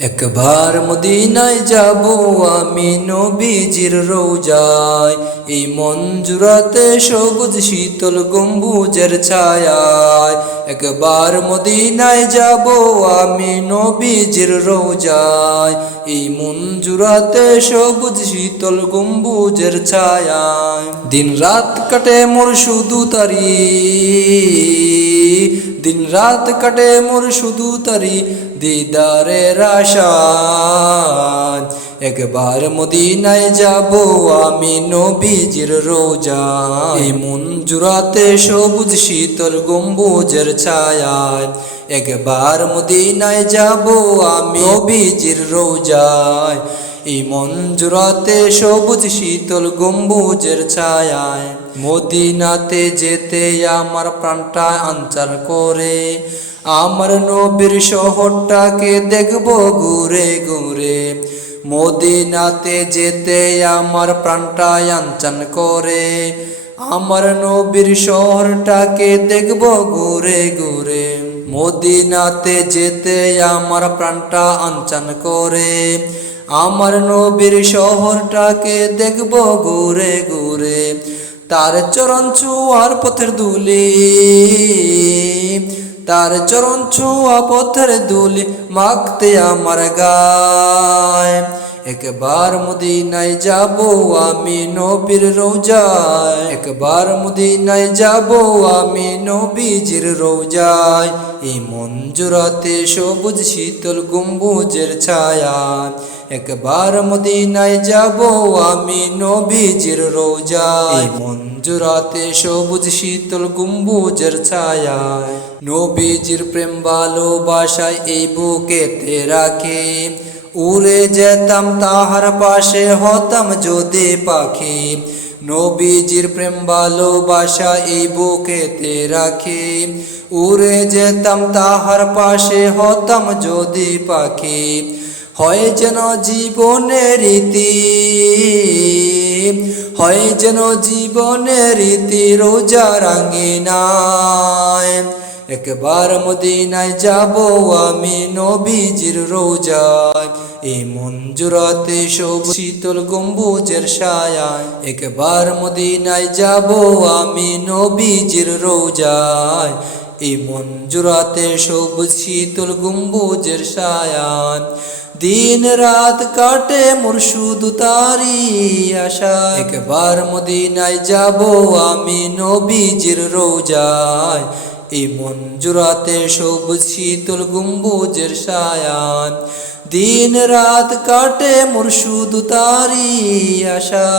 একবার মদিনায় যাব আমি নবীজির রওজায়, এই মঞ্জুরাতে সবুজ শীতল গম্বুজের ছায়ায়। একবার মদিনায় যাব আমি নবীজির রওজায়, এই মঞ্জুরাতে সবুজ শীতল গম্বুজের ছায়ায়। দিন রাত কাটে মোর শুধু তারি, দিন রাত কাটে মোর শুধু তারি দিদারের আশায়। একবার মদিনায় যাব আমি নবীজির রওজায়, এই মঞ্জুরাতে সবুজ শীতল গম্বুজের ছায়ায়। একবার মদিনায় যাব আমি নবীজির রওজায়, এই মঞ্জুরাতে সবুজ শীতল গম্বুজের ছায়ায়। মদিনাতে যেতে আমার প্রাণটা আঞ্চাল করে, আমার নবীর শহরটাকে দেখব ঘুরে ঘুরে। মদিনাতে যেতে আমার প্রাণটা আঞ্চাল করে, আমার নবীর শহরটাকে দেখব ঘুরে ঘুরে। মদিনাতে যেতে আমার প্রাণটা আঞ্চাল করে, আমার নবীর শহরটাকে দেখব ঘুরে ঘুরে। তার চরণ ছোঁয়ার পথের ধুলি, তার চরণ ছোঁয়া পথের ধুলি মাখতে আমার গায়। একবার মদিনায় যাব আমি নবীর রওজায়, একবার মদিনায় যাব আমি নবীজির রওজায়, এই মঞ্জুরাতে সবুজ শীতল গম্বুজের ছায়ায়। একবার মদিনায় যাব আমি নবীজির রওজায়, এই মঞ্জুরাতে সবুজ শীতল গম্বুজের ছায়ায়। নবীজির প্রেম ভালোবাসায় এই বুকেতে রাখি, উড়ে যেতাম তাহার পাশে হতাম যদি পাখি। নবীজির প্রেম ভালোবাসা এই বুকেতে রাখি, উড়ে যেতাম তাহার পাশে হতাম যদি পাখি। হয় যেন জীবনের রীতি, হয় যেন জীবনের রীতি রোজা রাঙ্গিনায়। একবার মদিনায় যাব আমি নবীজির রওজায়, এই মঞ্জুরাতে সবুজ শীতল গম্বুজের ছায়ায়। একবার মদিনায় যাব আমি নবীজির রওজায়, এই মঞ্জুরাতে সবুজ শীতল গম্বুজের ছায়ায়। দিন রাত কাটে মোর শুধু তারি আশা, একবার মদিনায় যাব আমি নবীজির রওজায়, এই মঞ্জুরাতে সবুজ শীতল গম্বুজের ছায়ায়। দিন রাত কাটে মোর শুধু তারি আশা।